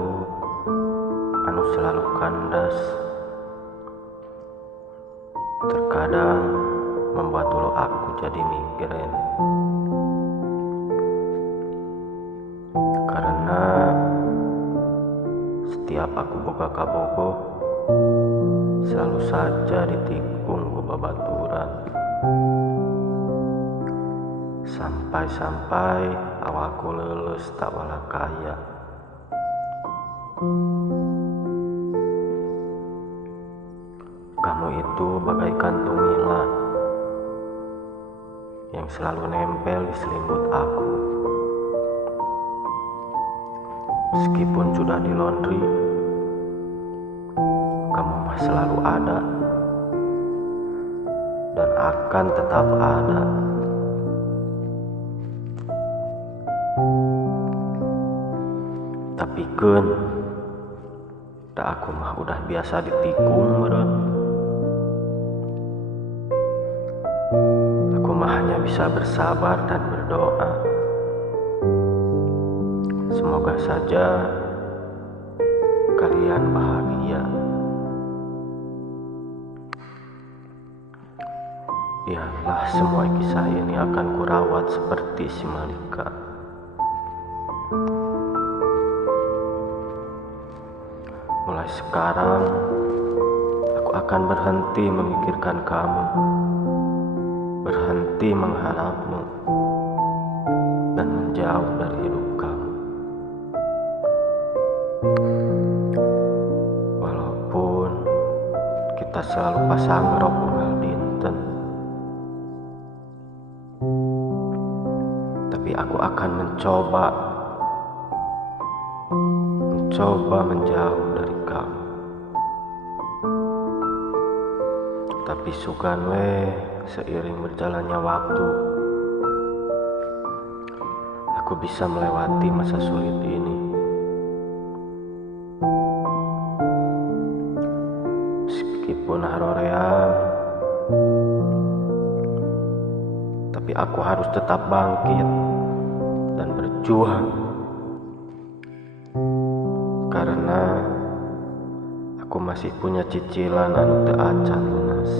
hirup anu selalu kandas, terkadang membuat ulu aku jadi migrain. Karena setiap aku boga kabogoh, selalu saja ditikung ku babaturan. Sampai-sampai awakku lulus tak wala kaya. Kamu itu bagaikan tumila yang selalu nempel di selimut aku. Meskipun sudah di laundry, kamu mah selalu ada dan akan tetap ada. Tapi kan, da aku mah udah biasa ditikung meren. Aku mah hanya bisa bersabar dan berdoa. Semoga saja kalian bahagia. Biarlah semua kisah ini akan kurawat seperti si Malika. Mulai sekarang, aku akan berhenti memikirkan kamu, berhenti mengharapmu, dan menjauh dari hidup kamu. Walaupun kita selalu pasang rok unggal dinten, tapi aku akan mencoba menjauh dari kamu. Tapi sugan seiring berjalannya waktu, aku bisa melewati masa sulit ini. Meskipun haroream, tapi aku harus tetap bangkit dan berjuang. Karena aku masih punya cicilan anu teu acan lunas.